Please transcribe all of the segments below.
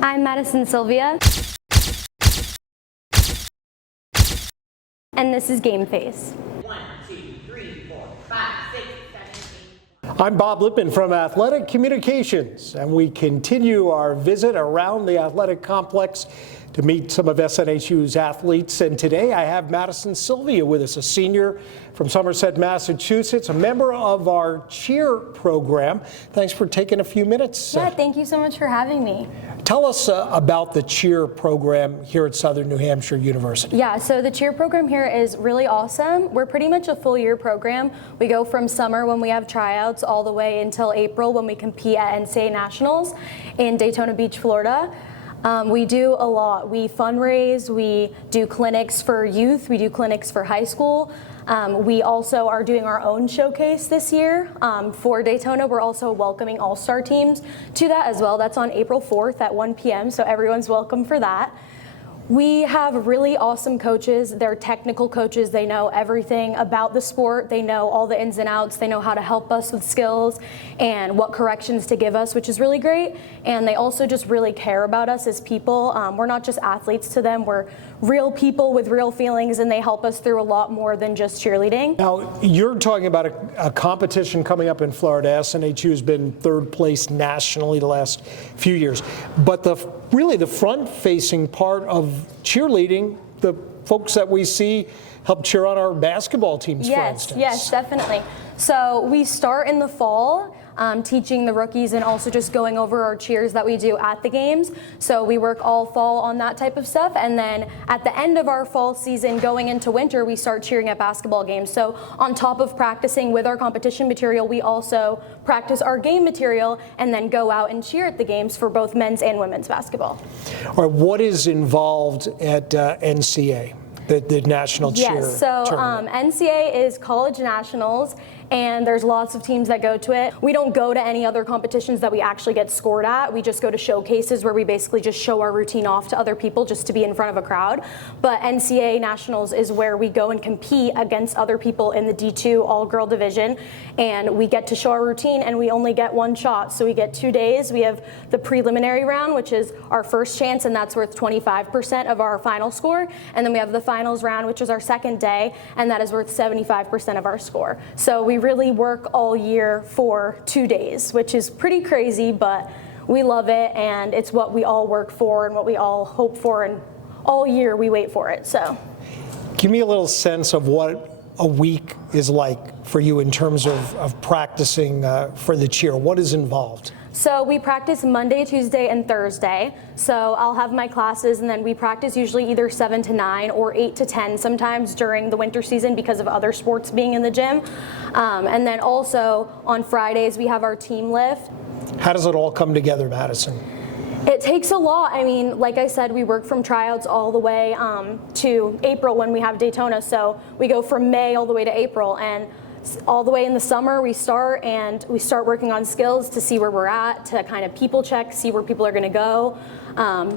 I'm Madison Silvia, and this is Game Face. 1, 2, 3, 4, 5, 6, 7, 8. I'm Bob Lipman from Athletic Communications, and we continue our visit around the athletic complex to meet some of SNHU's athletes. And today I have Madison Silvia with us, a senior from Somerset, Massachusetts, a member of our cheer program. Thanks for taking a few minutes. Yeah, thank you so much for having me. Tell us about the cheer program here at Southern New Hampshire University. Yeah, so the cheer program here is really awesome. We're pretty much a full year program. We go from summer when we have tryouts all the way until April when we compete at NCA Nationals in Daytona Beach, Florida. We do a lot. We fundraise, we do clinics for youth, we do clinics for high school. We also are doing our own showcase this year for Daytona. We're also welcoming all-star teams to that as well. That's on April 4th at 1 p.m., so everyone's welcome for that. We have really awesome coaches. They're technical coaches. They know everything about the sport. They know all the ins and outs. They know how to help us with skills and what corrections to give us, which is really great. And they also just really care about us as people. We're not just athletes to them. We're real people with real feelings, and they help us through a lot more than just cheerleading. Now, you're talking about a competition coming up in Florida. SNHU has been third place nationally the last few years. But really the front-facing part of cheerleading, the folks that we see help cheer on our basketball teams, for instance. Yes, definitely. So we start in the fall, teaching the rookies and also just going over our cheers that we do at the games. So we work all fall on that type of stuff. And then at the end of our fall season, going into winter, we start cheering at basketball games. So on top of practicing with our competition material, we also practice our game material and then go out and cheer at the games for both men's and women's basketball. All right, what is involved at NCA? The national cheer Yes, so NCA is college nationals, and there's lots of teams that go to it. We don't go to any other competitions that we actually get scored at. We just go to showcases where we basically just show our routine off to other people just to be in front of a crowd. But NCA Nationals is where we go and compete against other people in the D2 all-girl division, and we get to show our routine, and we only get one shot. So we get 2 days. We have the preliminary round, which is our first chance, and that's worth 25% of our final score. And then we have the finals round, which is our second day, and that is worth 75% of our score. So we really work all year for 2 days, which is pretty crazy, but we love it, and it's what we all work for and what we all hope for, and all year we wait for it. So give me a little sense of what a week is like for you in terms of practicing for the cheer. What is involved? So we practice Monday, Tuesday, and Thursday. So I'll have my classes, and then we practice usually either 7 to 9 or 8 to 10 sometimes during the winter season because of other sports being in the gym. And then also on Fridays we have our team lift. How does it all come together, Madison? It takes a lot. I mean, like I said, we work from tryouts all the way to April when we have Daytona. So we go from May all the way to April, and all the way in the summer we start working on skills to see where we're at, to kind of people check, see where people are going to go,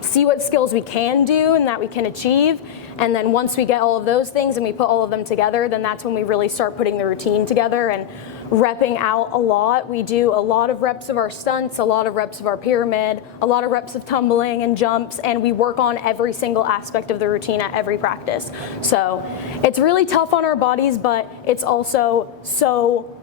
see what skills we can do and that we can achieve. And then once we get all of those things and we put all of them together, then that's when we really start putting the routine together and repping out a lot. We do a lot of reps of our stunts, a lot of reps of our pyramid, a lot of reps of tumbling and jumps, and we work on every single aspect of the routine at every practice. So it's really tough on our bodies, but it's also so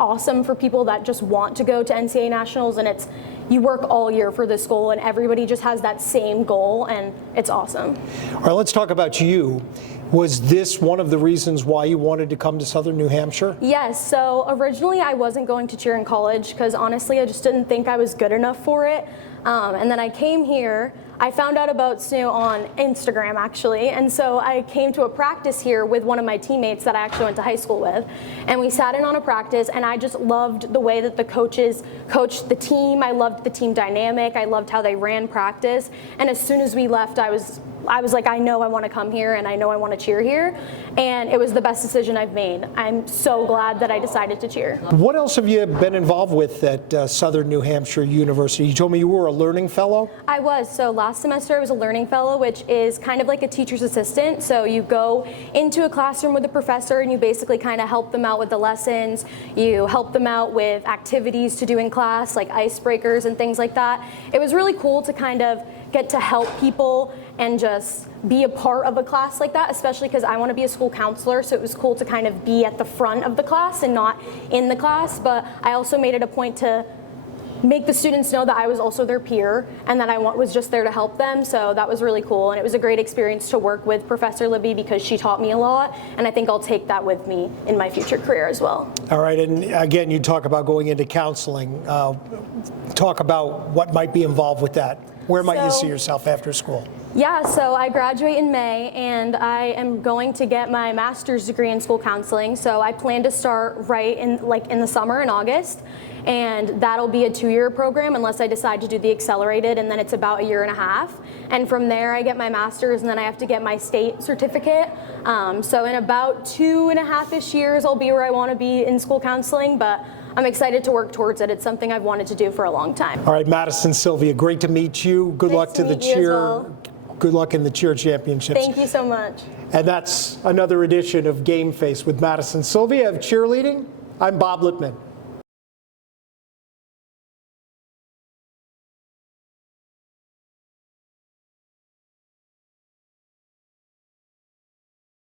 awesome for people that just want to go to NCAA Nationals, and you work all year for this goal, and everybody just has that same goal, and it's awesome. All right, let's talk about you. Was this one of the reasons why you wanted to come to Southern New Hampshire? Yes, so originally I wasn't going to cheer in college because honestly I just didn't think I was good enough for it. And then I came here. I found out about SNHU on Instagram actually, and so I came to a practice here with one of my teammates that I actually went to high school with, and we sat in on a practice, and I just loved the way that the coaches coached the team. I loved the team dynamic. I loved how they ran practice, and as soon as we left I was I was like, I know I want to come here and I know I want to cheer here. And it was the best decision I've made. I'm so glad that I decided to cheer. What else have you been involved with at Southern New Hampshire University? You told me you were a learning fellow? I was. So last semester I was a learning fellow, which is kind of like a teacher's assistant. So you go into a classroom with a professor and you basically kind of help them out with the lessons. You help them out with activities to do in class, like icebreakers and things like that. It was really cool to kind of get to help people and just be a part of a class like that, especially because I want to be a school counselor, so it was cool to kind of be at the front of the class and not in the class. But I also made it a point to make the students know that I was also their peer and that I was just there to help them. So that was really cool, and it was a great experience to work with Professor Libby because she taught me a lot, and I think I'll take that with me in my future career as well. All right, and again, you talk about going into counseling. Talk about what might be involved with that. Where might you see yourself after school? Yeah, so I graduate in May and I am going to get my master's degree in school counseling. So I plan to start right in the summer in August, and that'll be a 2-year program unless I decide to do the accelerated, and then it's about 1.5 years. And from there I get my master's, and then I have to get my state certificate. So in about 2.5-ish years I'll be where I want to be in school counseling, but I'm excited to work towards it. It's something I've wanted to do for a long time. All right, Madison Silvia, great to meet you. Good luck to the cheer. Good luck in the cheer championships. Thank you so much. And that's another edition of Game Face with Madison Silvia of cheerleading. I'm Bob Lipman.